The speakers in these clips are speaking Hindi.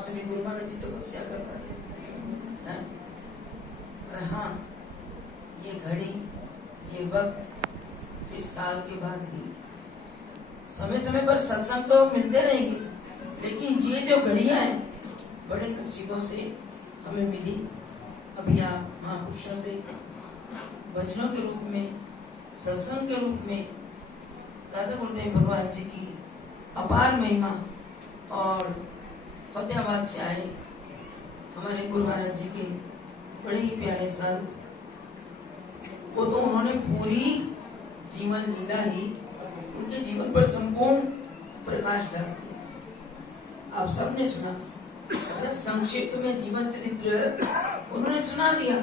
से भी गुरु महाराज जी तपस्या कर पाते हैं। और हाँ, ये घड़ी, ये वक्त फिर साल के बाद ही, समय समय पर सत्संग तो मिलते रहेंगे, लेकिन ये जो घड़ियां हैं बड़े नसीबों से हमें मिली। अभी आप महापुरुषों से भजनों के रूप में, सत्संग के रूप में दादा गुरुदेव भगवान जी की अपार महिमा, और फतेहाबाद से आए हमारे गुरु महाराज जी के बड़े ही प्यारे संत, वो तो उन्होंने पूरी जीवन लीला ही उनके जीवन पर संपूर्ण प्रकाश डाल दिया। आप सबने सुना, संक्षिप्त में जीवन चरित्र उन्होंने सुना दिया,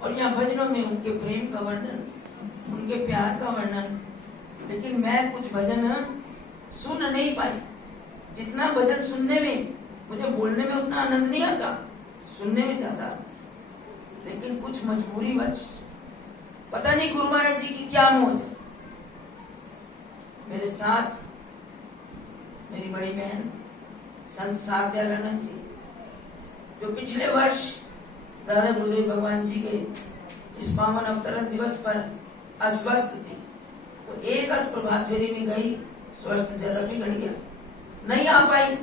और यहाँ भजनों में उनके प्रेम का वर्णन, उनके प्यार का वर्णन। लेकिन मैं कुछ भजन सुन नहीं पाई। जितना भजन सुनने में, मुझे बोलने में उतना आनंद नहीं आता, सुनने में ज्यादा। लेकिन कुछ मजबूरी बच, पता नहीं गुरु महाराज जी की क्या मौज है। मेरे साथ मेरी बड़ी बहन संत साध्यानंद जी, जो पिछले वर्ष दादा गुरुदेव भगवान जी के इस पावन अवतरण दिवस पर अस्वस्थ थी, वो एक हाथ प्रभात फेरी में गई, स्वस्थ जरा भी घट गया, नहीं आ पाई।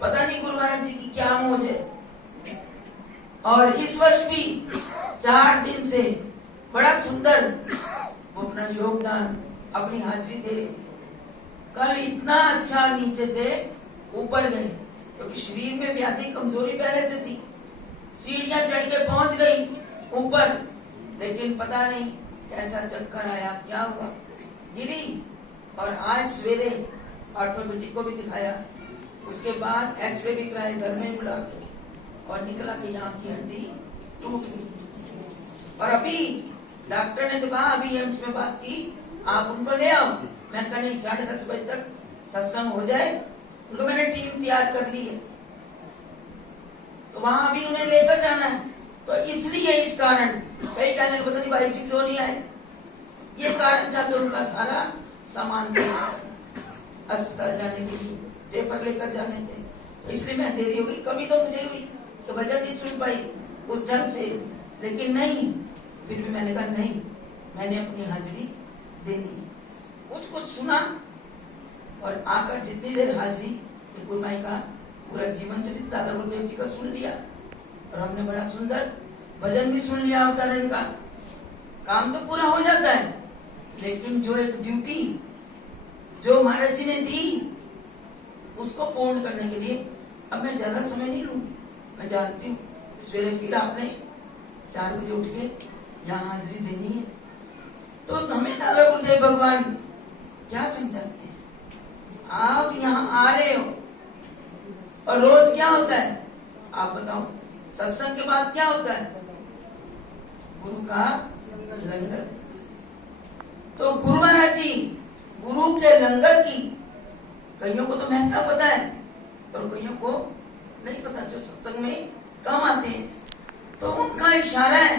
पता नहीं गुरु महाराज जी की क्या मौज है। और इस वर्ष भी 4 दिन से बड़ा सुंदर वो अपना योगदान, अपनी हाजिरी दे रही थी। कल इतना अच्छा नीचे से ऊपर गए, क्योंकि शरीर में व्याधि कमजोरी पहले से थी। सीढ़ियां चढ़ के पहुंच गई ऊपर, लेकिन पता नहीं कैसा चक्कर आया, क्या हुआ, गिरी। और आज सवेरे ऑर्थोपेडिक को भी दिखाया, उसके बाद एक्सरे भी कराए घर में बुला के, और निकला कि यहाँ की हड्डी टूट गई। और अभी डॉक्टर ने तो कहा, अभी एम्स में बात की, आप उनको ले आओ। मैंने कहा नहीं, 10:30 बजे तक सत्संग हो जाए। उनको मैंने टीम तैयार कर ली है, तो वहां अभी उन्हें लेकर जाना है। तो इसलिए इस कारण कई कहने को पता नहीं भाई जी क्यों नहीं आए, ये कारण जाके उनका सारा सामान थे अस्पताल जाने के लिए, पेपर लेकर जाने थे, तो इसलिए मैं देरी हो गई। कभी तो मुझे हुई तो भजन नहीं सुन पाई उस ढंग से, लेकिन नहीं, फिर भी मैंने कहा नहीं, मैंने अपनी हाजिरी देनी। कुछ सुना, और आकर जितनी देर हाजिरी गुरु माई का पूरा जीवन चरित्र दादा गुरुदेव जी का सुन लिया, और हमने बड़ा सुंदर भजन भी सुन लिया अवतरण का। काम तो पूरा हो जाता है, लेकिन जो एक ड्यूटी जो महाराज जी ने दी, उसको पूर्ण करने के लिए अब मैं ज्यादा समय नहीं लूंगी। मैं जानती हूँ सवेरे फिर आपने 4 बजे उठ के यहाँ हाजिरी देनी है, तो हमें दादा गुरुदेव भगवान क्या समझाते हैं। आप यहाँ आ रहे हो, और रोज क्या होता है आप बताओ, सत्संग के बाद क्या होता है, गुरु का लंगर। तो गुरु महाराज जी गुरु के लंगर की कईयों को तो महत्ता पता है, और कईयों को नहीं पता, जो सत्संग में कम आते हैं। तो उनका इशारा है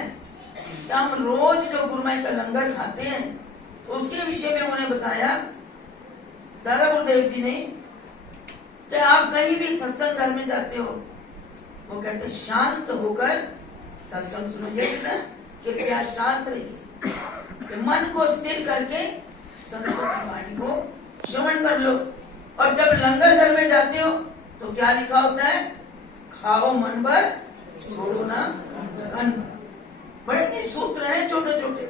कि हम रोज जो गुरु माई का लंगर खाते हैं, तो उसके विषय में उन्होंने बताया दादा गुरुदेव जी ने कि आप कहीं भी सत्संग घर में जाते हो, वो कहते शांत होकर सत्संग सुनो। ये ना कि क्या शांत रहिए, मन को स्थिर करके संतों की वाणी को श्रवण कर लो। और जब लंगर घर में जाते हो तो क्या लिखा होता है, खाओ मन भर, छोड़ो ना कन भर। बड़े ही सूत्र हैं छोटे छोटे।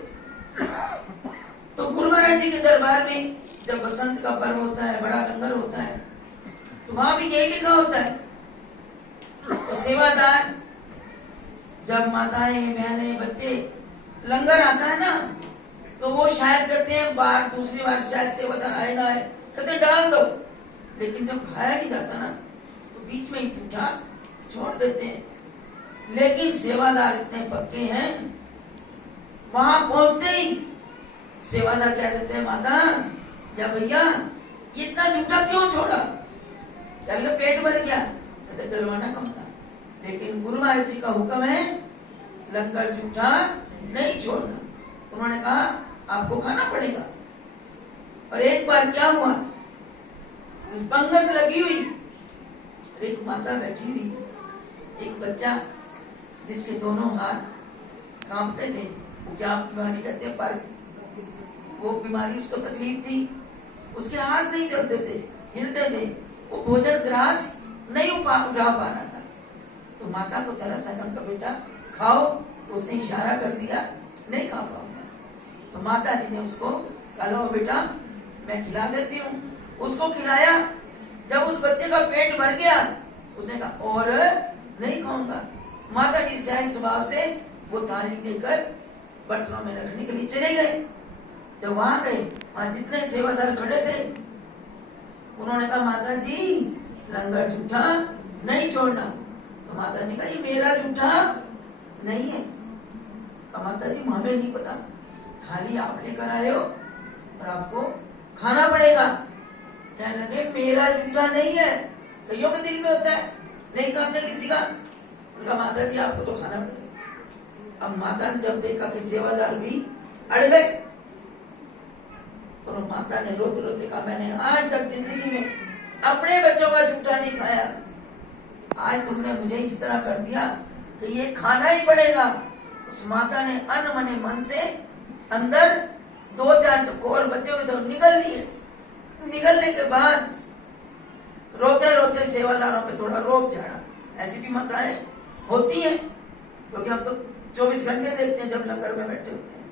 तो गुरु महाराज जी के दरबार में जब बसंत का पर्व होता है, बड़ा लंगर होता है, तो वहां भी यही लिखा होता है। तो सेवादार, जब माताएं, बहनें, बच्चे लंगर आता है ना, तो वो शायद कहते हैं बार दूसरी बार शायद सेवादार आए ना आए, कहते डाल दो। लेकिन जब खाया नहीं जाता ना, तो बीच में ही जूठा छोड़ देते हैं। लेकिन सेवादार इतने पक्के हैं, वहां पहुंचते ही सेवादार कह देते हैं, माता या भैया ये इतना जूठा क्यों छोड़ा, क्या पेट भर गया, कहते डलवाना कम था। लेकिन गुरु महाराज जी का हुक्म है लंगर जूठा नहीं छोड़ना। उन्होंने कहा आपको खाना पड़ेगा। और एक बार क्या हुआ, पंगत लगी हुई, एक माता बैठी हुई, एक बच्चा जिसके दोनों हाथ कांपते थे, वो क्या बीमारी कहते हैं, पर वो बीमारी उसको तकलीफ थी, उसके हाथ नहीं चलते थे, हिलते थे, वो भोजन ग्रास नहीं उठा पा रहा था। तो माता को तरस आया, उनका बेटा खाओ, तो उसने इशारा कर दिया नहीं खा पाऊंगा। तो माता जी ने उसको कहा बेटा मैं खिला देती हूँ, उसको खिलाया। जब उस बच्चे का पेट भर गया, उसने कहा और नहीं खाऊंगा। माता जी सहज स्वभाव से वो थाली लेकर बर्तनों में रखने के लिए चले गए। जब वहां गए, वहां जितने सेवादार खड़े थे, उन्होंने कहा माता जी लंगर जूठा नहीं छोड़ना। तो माता ने कहा ये मेरा जूठा नहीं है। तो माता जी हमें नहीं पता, थाली आप लेकर आए हो और आपको खाना पड़ेगा। कहने लगे मेरा जूठा नहीं है। कईयों के दिल में होता है नहीं खाते किसी का, उनका माता जी आपको तो खाना पड़ेगा। अब माता ने जब देखा कि सेवादार भी अड़ गए, तो माता ने रोते रोते कहा मैंने आज तक जिंदगी में अपने बच्चों का जूठा नहीं खाया, आज तुमने मुझे इस तरह कर दिया कि ये खाना ही पड़ेगा। उस माता ने अनमने मन से अंदर 2-4 चकोर बचे हुए तो निगल लिए। निगलने के बाद रोते रोते सेवादारों पे थोड़ा रोक चढ़ा। ऐसी भी माताएं होती हैं, क्योंकि हम तो 24 घंटे देखते हैं जब लंगर में बैठे होते हैं।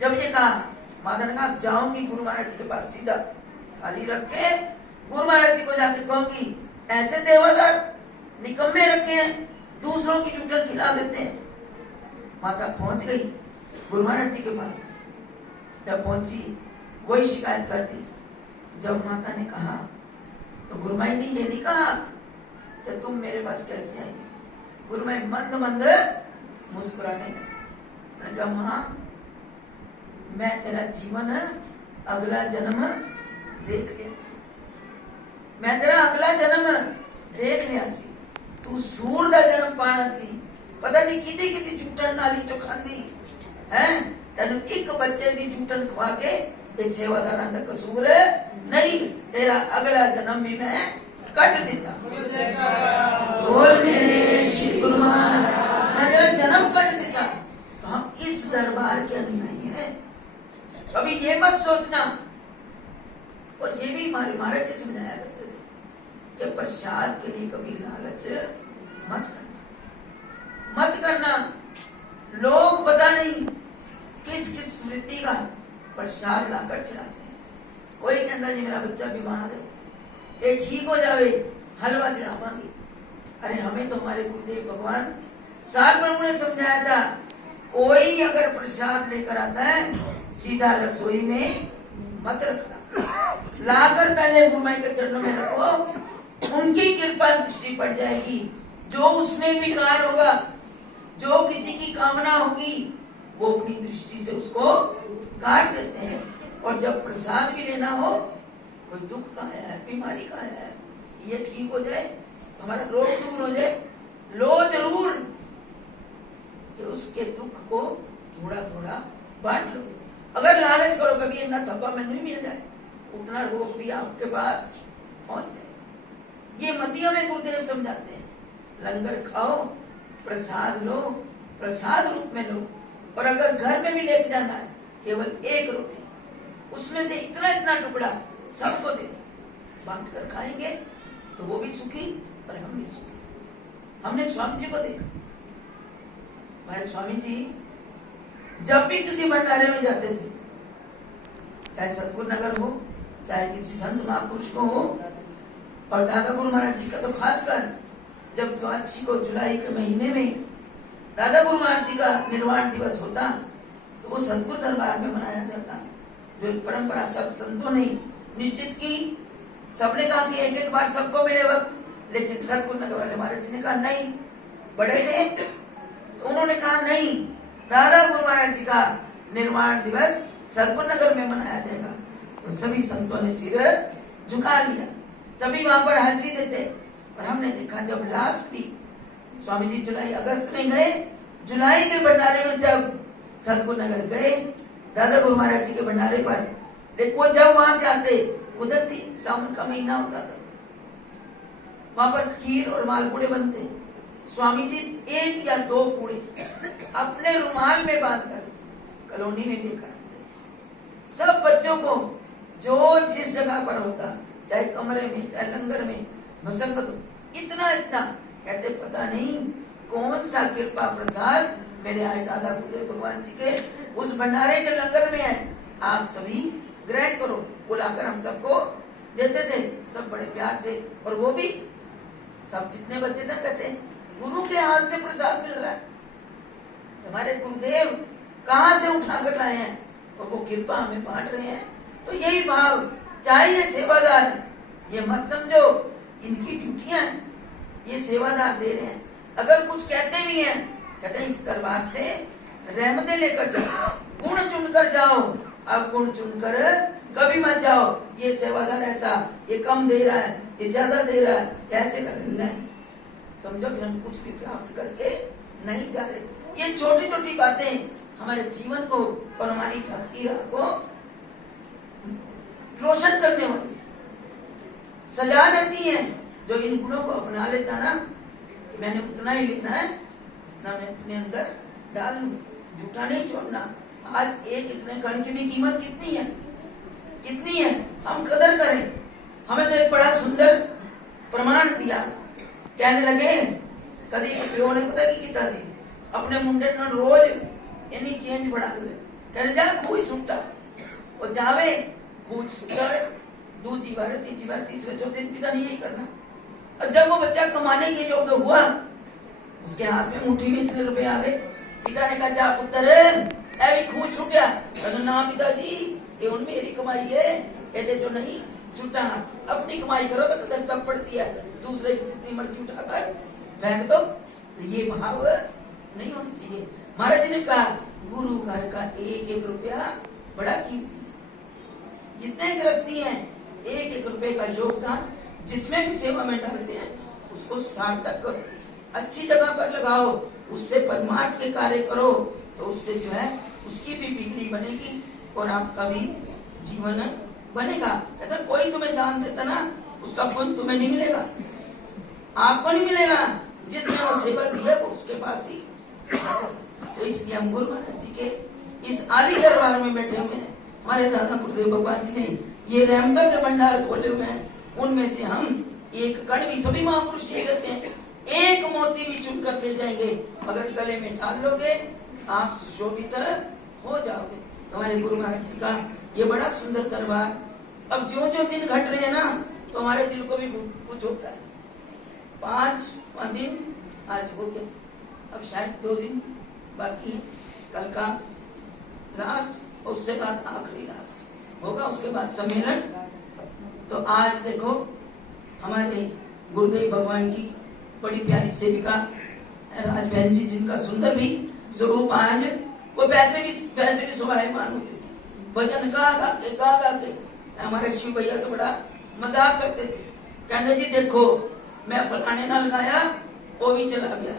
जब ये कहा, माता ने कहा जाऊंगी गुरु महाराज जी के पास, सीधा थाली रख के गुरु महाराज जी को जाके कहूंगी ऐसे देवदार निकम्मे रखे हैं, दूसरों की जूठन खिला देते हैं। माता पहुंच गई गुरु महाराज जी के पास। जब पहुंची वही शिकायत कर दी। जब माता ने कहा तो गुरु माई ने ये नहीं कहा कि तुम मेरे पास कैसे आई। गुरु माई मंद मंद मुस्कुराने लगे। कहा मां मैं तेरा जीवन अगला जन्म देख लिया, मैं तेरा अगला जन्म देख लिया सी, तू सूर दा जन्म पाना सी, पता नहीं किती किती जूठन नाली चो खांदी है, तेन एक बच्चे दी जूठन खवा के ये सेवादारां दा कसूर नहीं, तेरा अगला जन्म भी मैं कट दिता। बोल मेरे श्री गुरु महाराज, मैं तेरा जन्म कट दिता। तो हम इस दरबार के अनुयायी हैं, कभी ये मत सोचना। और ये भी हमारे महाराज जी समझाया करते थे कि प्रसाद के लिए कभी लालच मत करना, मत करना। लोग पता नहीं किस किस वृत्ति का प्रसाद लाकर चढ़ाते हैं। कोई कहता जी मेरा बच्चा बीमार है, ये ठीक हो जावे हलवा चढ़ावांगी। अरे हमें तो हमारे गुरुदेव भगवान साल भर उन्हें समझाया था, कोई अगर प्रसाद लेकर आता है सीधा रसोई में मत रखना, लाकर पहले गुरु माई के चरणों में रखो, उनकी कृपा दृष्टि पड़ जाएगी। जो उसमें विकार होगा, जो किसी की कामना होगी, वो अपनी दृष्टि से उसको काट देते हैं। और जब प्रसाद भी लेना हो, कोई दुख का है, बीमारी का है, ये ठीक हो जाए, हमारा रोग दूर हो जाए, लो जरूर कि उसके दुख को थोड़ा थोड़ा बांट लो। अगर लालच करो कभी इतना थप्पा में नहीं मिल जाए, उतना रोग भी आपके पास पहुंच जाए। ये मतियों में गुरुदेव समझाते हैं, लंगर खाओ, प्रसाद लो, प्रसाद रूप में लो। और अगर घर में भी लेके जाना है, केवल एक रोटी, उसमें से इतना इतना टुकड़ा सबको दे दो, बांट कर खाएंगे तो वो भी सुखी और हम भी सुखी। हमने स्वामी जी को देखा, हमारे स्वामी जी जब भी किसी भंडारे में जाते थे, चाहे सतगुरु नगर हो, चाहे किसी संत महापुरुष को हो, और दादा गुरु महाराज जी का तो खासकर जब द्वादशी को जुलाई के महीने में दादा गुरु महाराज जी का निर्वाण दिवस होता, तो वो सतगुरु दरबार में मनाया जाता, जो एक परंपरा सब संतों ने निश्चित की। सबने कहा कि एक एक बार सबको मिले वक्त, लेकिन सतगुरु नगर वाले महाराज जी ने कहा नहीं, बड़े थे तो उन्होंने कहा नहीं, दादा गुरु महाराज जी का निर्वाण दिवस सतगुरु नगर में मनाया जाएगा। तो सभी संतों ने सिर झुका लिया, सभी वहां पर हाजिरी देते। और हमने देखा जब लास्ट भी स्वामी जी जुलाई अगस्त में गए, जुलाई के भंडारे में जब सतगुरु नगर गए दादा गुरु महाराज जी के भंडारे पर, देखो जब वहां से आते, उधर थी सावन का महीना होता था, वहां पर खीर और मालपुड़े बनते हैं। स्वामी जी 1 या 2 पूड़े अपने रुमाल में बांधकर कॉलोनी में लेकर आते हैं। सब बच्चों को जो जिस जगह पर होता, चाहे कमरे में चाहे लंगर में मसंगत, इतना इतना कहते पता नहीं कौन सा कृपा प्रसाद मेरे आए दादा गुरुदेव भगवान जी के उस भंडारे के लंगर में है, आप सभी ग्रहण करो बुलाकर हम सबको देते थे, सब बड़े प्यार से। और वो भी सब जितने बच्चे थे कहते हैं गुरु के हाथ से प्रसाद मिल रहा है, हमारे गुरुदेव कहाँ से उठा कर लाए हैं और वो कृपा हमें बांट रहे हैं। तो यही भाव, चाहे ये सेवादार है, ये मत समझो इनकी ड्यूटियां हैं, ये सेवादार दे रहे हैं। अगर कुछ कहते भी हैं, कहते हैं इस दरबार से रहमतें लेकर जाओ, गुण चुनकर जाओ, अब गुण चुनकर कभी मत जाओ ये सेवादार ऐसा, ये कम दे रहा है, ये ज्यादा दे रहा है, ऐसे कर नहीं समझो। फिर हम कुछ भी प्राप्त करके नहीं जा रहे। ये छोटी छोटी बातें हमारे जीवन को और हमारी भक्ति को रोशन करने वाली सजा देती हैं। जो इन गुणों को अपना लेता ना, कि मैंने उतना ही लेना है जितना मैं अपने अंदर डाल लूं, झूठा नहीं छोड़ना। आज एक इतने कण की भी कीमत कितनी है, कितनी है, हम कदर करें। हमें तो एक बड़ा सुंदर प्रमाण दिया, कहने लगे कभी प्यो ने पता की किया जी अपने मुंडे ने रोज यानी चेंज बढ़ा दे, कहने जा खूज छुट्टा और जावे खूज छुट्टा, दूसरी बार तीसरी बार तीसरे चौथे दिन पिता ने यही करना। और जब वो बच्चा कमाने के योग्य हुआ, उसके हाथ में मुट्ठी में इतने रुपए आ गए, पिता ने कहा जा पुत्र ऐ भी खूज छुट गया, ना पिताजी ये उन मेरी कमाई है, कहते जो नहीं छुटा अपनी कमाई करो तो तब पड़ती है, दूसरे की जितनी मर्जी उठाकर फेंक दो। ये भाव नहीं होना चाहिए। महाराज जी ने कहा गुरु घर का 1-1 रुपया बड़ा कीमती है। जितने गृहस्थी हैं 1-1 रुपए का योगदान जिसमें भी सेवा में डालते हैं उसको सार्थक करो, अच्छी जगह पर लगाओ, उससे परमार्थ के कार्य करो, तो उससे जो है उसकी भी बिगड़ी बनेगी और आपका भी जीवन बनेगा। कहता कोई तुम्हें दान देता ना उसका पुण्य तुम्हें नहीं मिलेगा, आपको नहीं मिलेगा, जिसने वो सेवा दी है वो उसके पास ही। तो इसलिए हम गुरु महाराज जी के इस आली दरबार में बैठे हुए हैं। हमारे दादा गुरुदेव भगवान जी ने ये रहमतों के भंडार खोले हुए हैं, उनमें से हम एक कण भी, सभी महापुरुष ये कहते हैं, एक मोती भी चुन कर ले जाएंगे, अगर गले में डाल लोगे आप सुशोभित हो जाओगे। हमारे गुरु महाराज जी का ये बड़ा सुंदर दरबार। अब जो जो दिन घट रहे हैं ना, तो हमारे दिल को भी कुछ होता है। 5 दिन आज हो गए, अब शायद 2 दिन बाकी है, कल का लास्ट और उससे बाद आखिरी लास्ट होगा, उसके बाद सम्मेलन। तो आज देखो हमारे गुरुदेव भगवान की बड़ी प्यारी सेविका राज बहन जी, जिनका सुंदर भी स्वरूप, आज वो पैसे भी शोभायमान होते थे, भजन गा के हमारे शिव भैया तो बड़ा मजाक करते थे, कहने जी देखो मैं फलाने नाल गाया वो भी चला गया,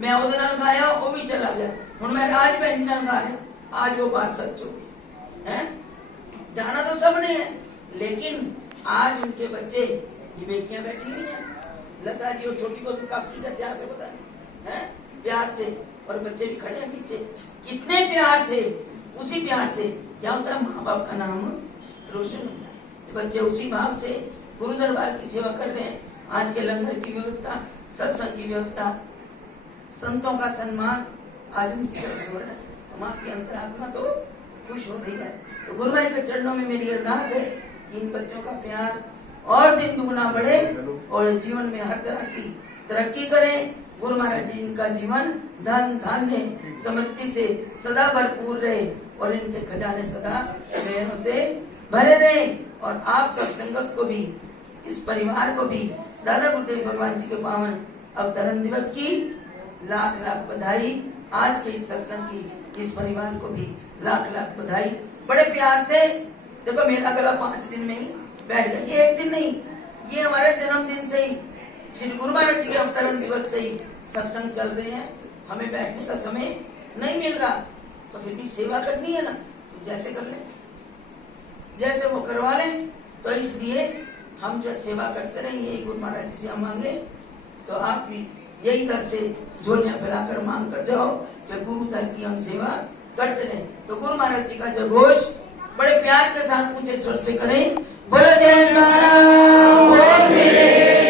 मैं उधर नाल गाया वो भी चला गया, हुण मैं राज बहन जी नाल गा रहा, आज वो बात सच हो गई है। जाना तो सब ने है, लेकिन आज उनके बच्चे की बेटियां बैठी हुई हैं, लता जी और छोटी को भी काकी करते आगे पता नहीं है, प्यार से, और बच्चे भी खड़े हैं पीछे, कितने प्यार से, उसी प्यार से क्या होता है, माँ बाप का नाम रोशन होता है। बच्चे उसी भाव से गुरु दरबार की सेवा कर रहे हैं। आज के लंगर की व्यवस्था, सत्संग की व्यवस्था, संतों का सम्मान आज उनकी तरफ हो रहा है, माँ की अंतरात्मा तो खुश हो रही है। तो गुरु भाई के चरणों में मेरी अरदास है कि इन बच्चों का प्यार और दिन दुगुना बढ़े और जीवन में हर तरह की तरक्की करें। गुरु महाराज जी इनका जीवन धन धान्य समृद्धि से सदा भरपूर रहे और इनके खजाने सदा मेहरों से भरे रहे, और आप सब संगत को भी, इस परिवार को भी दादा गुरुदेव भगवान जी के पावन अवतरण दिवस की लाख लाख बधाई। आज के इस सत्संग की इस परिवार को भी लाख लाख बधाई। बड़े प्यार से देखो, मेरा गला 5 दिन में ही बैठ गया, ये एक दिन नहीं, ये हमारे जन्मदिन से ही, श्री गुरु महाराज जी के अवतरण दिवस से ही सत्संग चल रहे हैं। हमें बैठने का समय नहीं मिल रहा, तो फिर भी सेवा करनी है ना, तो जैसे कर ले, जैसे वो करवा लें। तो इसलिए हम जो सेवा करते रहे यही गुरु महाराज जी से हम मांगे, तो आप भी यही दर से झोलियां फैलाकर मांग कर जाओ कि गुरु दर की हम सेवा करते रहे। तो गुरु महाराज जी का जयघोष बड़े प्यार के साथ ऊंचे स्वर से करें। बोलो जयकारा बोल मेरे